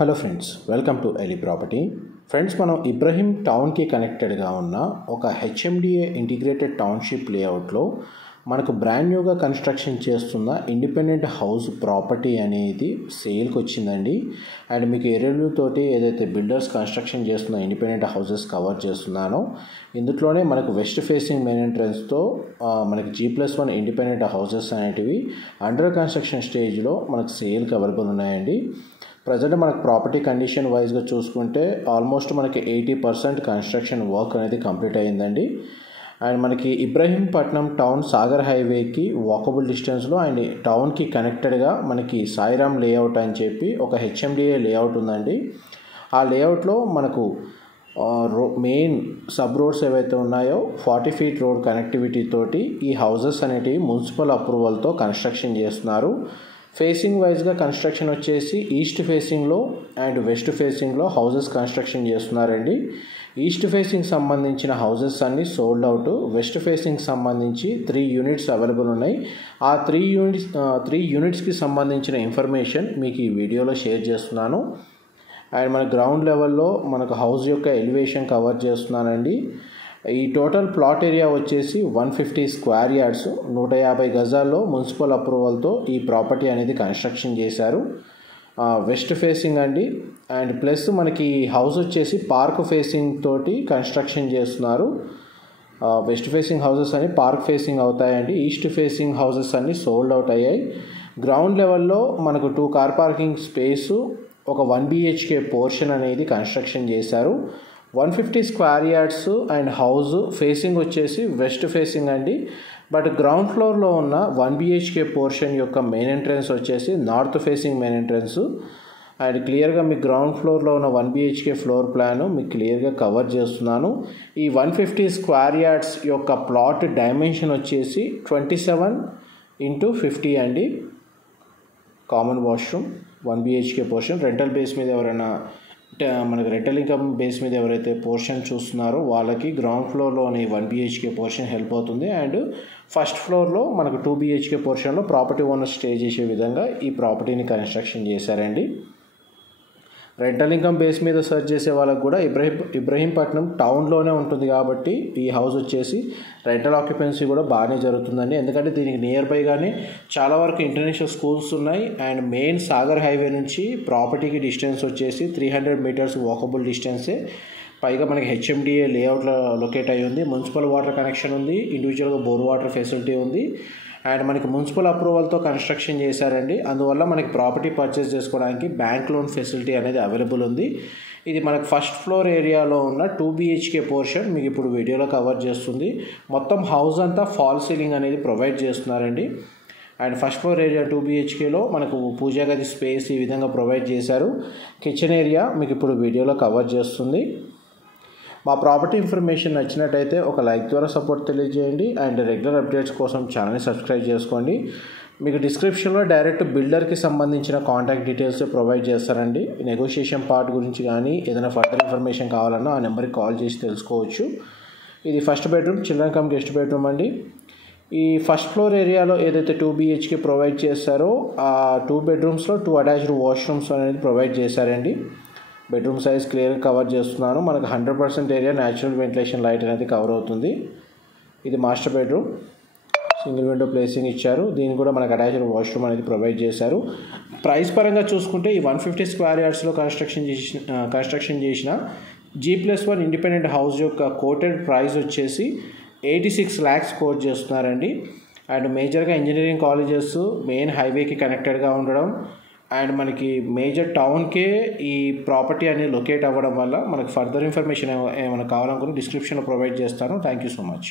Hello friends, welcome to ఎలి property. Friends, మనం ఇబ్రహీం టౌన్కి కనెక్టెడ్గా ఉన్న ఒక హెచ్ఎండిఏ ఇంటిగ్రేటెడ్ టౌన్షిప్ లేఅవుట్లో మనకు బ్రాండ్ న్యూగా కన్స్ట్రక్షన్ చేస్తున్న ఇండిపెండెంట్ హౌస్ ప్రాపర్టీ అనేది సేల్కి వచ్చిందండి. అండ్ మీకు ఏరియాలతోటి ఏదైతే బిల్డర్స్ కన్స్ట్రక్షన్ చేస్తున్న ఇండిపెండెంట్ హౌసెస్ కవర్ చేస్తున్నానో ఇందులోనే మనకు వెస్ట్ ఫేసింగ్ మెయిన్ ఎంట్రన్స్తో మనకి G+1 ఇండిపెండెంట్ హౌసెస్ అనేటివి అండర్ కన్స్ట్రక్షన్ స్టేజ్లో మనకు సేల్కి అవైలబుల్ ఉన్నాయండి. ప్రజెంట్ మనకు ప్రాపర్టీ కండిషన్ వైజ్గా చూసుకుంటే ఆల్మోస్ట్ మనకి 80% కన్స్ట్రక్షన్ వర్క్ అనేది కంప్లీట్ అయ్యిందండి. అండ్ మనకి ఇబ్రహీంపట్నం టౌన్ సాగర్ హైవేకి వాకబుల్ డిస్టెన్స్లో అండ్ టౌన్కి కనెక్టెడ్గా మనకి సాయిరామ్ లేఅవుట్ అని చెప్పి ఒక హెచ్ఎండిఏ లేఅవుట్ ఉందండి. ఆ లేఅవుట్లో మనకు మెయిన్ సబ్ రోడ్స్ ఏవైతే ఉన్నాయో 40 ఫీట్ రోడ్ కనెక్టివిటీ తోటి ఈ హౌసెస్ అనేటివి మున్సిపల్ అప్రూవల్తో కన్స్ట్రక్షన్ చేస్తున్నారు. ఫేసింగ్ వైజ్గా కన్స్ట్రక్షన్ వచ్చేసి ఈస్ట్ ఫేసింగ్లో అండ్ వెస్ట్ ఫేసింగ్లో హౌసెస్ కన్స్ట్రక్షన్ చేస్తున్నారండి. ఈస్ట్ ఫేసింగ్ సంబంధించిన హౌసెస్ అన్నీ సోల్డ్ అవుట్. వెస్ట్ ఫేసింగ్ సంబంధించి 3 యూనిట్స్ అవైలబుల్ ఉన్నాయి. ఆ 3 యూనిట్స్కి సంబంధించిన ఇన్ఫర్మేషన్ మీకు ఈ వీడియోలో షేర్ చేస్తున్నాను. అండ్ మన గ్రౌండ్ లెవెల్లో మనకు హౌస్ యొక్క ఎలివేషన్ కవర్ చేస్తున్నానండి. ఈ టోటల్ ప్లాట్ ఏరియా వచ్చేసి 150 స్క్వేర్ యార్డ్స్, 150 గజాల్లో మున్సిపల్ అప్రూవల్తో ఈ ప్రాపర్టీ అనేది కన్స్ట్రక్షన్ చేశారు. వెస్ట్ ఫేసింగ్ అండి. అండ్ ప్లస్ మనకి హౌస్ వచ్చేసి పార్క్ ఫేసింగ్ తోటి కన్స్ట్రక్షన్ చేస్తున్నారు. వెస్ట్ ఫేసింగ్ హౌసెస్ అన్ని పార్క్ ఫేసింగ్ అవుతాయండి. ఈస్ట్ ఫేసింగ్ హౌసెస్ అన్ని సోల్డ్ అవుట్ అయ్యాయి. గ్రౌండ్ లెవెల్లో మనకు 2 కార్ పార్కింగ్ స్పేసు, ఒక 1 BHK పోర్షన్ అనేది కన్స్ట్రక్షన్ చేశారు. 150 square yards and house facing వచ్చేసి వెస్ట్ ఫేసింగ్ అండి. బట్ గ్రౌండ్ ఫ్లోర్లో ఉన్న 1 BHK పోర్షన్ యొక్క మెయిన్ ఎంట్రన్స్ వచ్చేసి north facing main entrance. And క్లియర్గా మీ గ్రౌండ్ ఫ్లోర్లో ఉన్న 1 BHK ఫ్లోర్ ప్లాన్ మీకు క్లియర్గా కవర్ చేస్తున్నాను. ఈ 150 స్క్వేర్ యార్డ్స్ యొక్క ప్లాట్ డైమెన్షన్ వచ్చేసి 27x50 అండి. Common washroom, 1 BHK portion. Rental base మీద ఎవరైనా మనకు రెంటల్ ఇన్కమ్ బేస్ మీద ఎవరైతే పోర్షన్ చూస్తున్నారో వాళ్ళకి గ్రౌండ్ ఫ్లోర్లోని 1 BHK పోర్షన్ హెల్ప్ అవుతుంది. అండ్ ఫస్ట్ ఫ్లోర్లో మనకు 2 BHK పోర్షన్లో ప్రాపర్టీ ఓనర్ స్టే చేసే విధంగా ఈ ప్రాపర్టీని కన్స్ట్రక్షన్ చేశారండి. రెంటల్ ఇన్కమ్ బేస్ మీద సర్చ్ చేసే వాళ్ళకి కూడా ఇబ్రహీంపట్నం టౌన్లోనే ఉంటుంది కాబట్టి ఈ హౌస్ వచ్చేసి రెంటల్ ఆక్యుపెన్సీ కూడా బాగానే జరుగుతుందండి. ఎందుకంటే దీనికి నియర్ బైగానే చాలా వరకు ఇంటర్నేషనల్ స్కూల్స్ ఉన్నాయి. అండ్ మెయిన్ సాగర్ హైవే నుంచి ప్రాపర్టీకి డిస్టెన్స్ వచ్చేసి 300 మీటర్స్ వాకబుల్ డిస్టెన్సే. పైగా మనకి హెచ్ఎండిఏ లేఅవుట్లో లొకేట్ అయ్యి ఉంది. మున్సిపల్ వాటర్ కనెక్షన్ ఉంది. ఇండివిజువల్గా బోర్ వాటర్ ఫెసిలిటీ ఉంది. అండ్ మనకి మున్సిపల్ అప్రూవల్తో కన్స్ట్రక్షన్ చేశారండి. అందువల్ల మనకి ప్రాపర్టీ పర్చేస్ చేసుకోవడానికి బ్యాంక్ లోన్ ఫెసిలిటీ అనేది అవైలబుల్ ఉంది. ఇది మనకు ఫస్ట్ ఫ్లోర్ ఏరియాలో ఉన్న 2 BHK పోర్షన్ మీకు ఇప్పుడు వీడియోలో కవర్ చేస్తుంది. మొత్తం హౌస్ అంతా ఫాల్ సీలింగ్ అనేది ప్రొవైడ్ చేస్తున్నారండి. అండ్ ఫస్ట్ ఫ్లోర్ ఏరియా 2 BHKలో మనకు పూజా గది స్పేస్ ఈ విధంగా ప్రొవైడ్ చేశారు. కిచెన్ ఏరియా మీకు ఇప్పుడు వీడియోలో కవర్ చేస్తుంది. మా ప్రాపర్టీ ఇన్ఫర్మేషన్ నచ్చినట్టయితే ఒక లైక్ ద్వారా సపోర్ట్ తెలియజేయండి. అండ్ రెగ్యులర్ అప్డేట్స్ కోసం ఛానల్ని సబ్స్క్రైబ్ చేసుకోండి. మీకు డిస్క్రిప్షన్లో డైరెక్ట్ బిల్డర్కి సంబంధించిన కాంటాక్ట్ డీటెయిల్స్ ప్రొవైడ్ చేస్తారండి. నెగోషియేషన్ పార్ట్ గురించి కానీ ఏదైనా ఫర్దర్ ఇన్ఫర్మేషన్ కావాలన్నా ఆ నెంబర్కి కాల్ చేసి తెలుసుకోవచ్చు. ఇది first bedroom, children come guest bedroom అండి. ఈ ఫస్ట్ ఫ్లోర్ ఏరియాలో ఏదైతే 2 BHK ప్రొవైడ్ చేస్తారో ఆ 2 బెడ్రూమ్స్లో 2 అటాచ్డ్ వాష్రూమ్స్ అనేది ప్రొవైడ్ చేశారండి. బెడ్రూమ్ సైజ్ క్లియర్గా కవర్ చేస్తున్నాను. మనకు 100% ఏరియా న్యాచురల్ వెంటిలేషన్ లైట్ అనేది కవర్ అవుతుంది. ఇది master bedroom, single window placing ఇచ్చారు. దీన్ని కూడా మనకు అటాచ్డ్ వాష్రూమ్ అనేది ప్రొవైడ్ చేశారు. ప్రైస్ పరంగా చూసుకుంటే ఈ 150 స్క్వేర్ యార్డ్స్లో కన్స్ట్రక్షన్ చేసిన G+1 ఇండిపెండెంట్ హౌస్ యొక్క కోటెడ్ ప్రైస్ వచ్చేసి 86 lakhs కోట్ చేస్తున్నారండి. అండ్ మేజర్గా ఇంజనీరింగ్ కాలేజెస్ మెయిన్ హైవేకి కనెక్టెడ్గా ఉండడం అండ్ మనకి మేజర్ టౌన్కే ఈ ప్రాపర్టీ అనేది లొకేట్ అవ్వడం వల్ల మనకు ఫర్దర్ ఇన్ఫర్మేషన్ ఏమైనా కావాలనుకుని డిస్క్రిప్షన్లో ప్రొవైడ్ చేస్తాను. Thank you so much.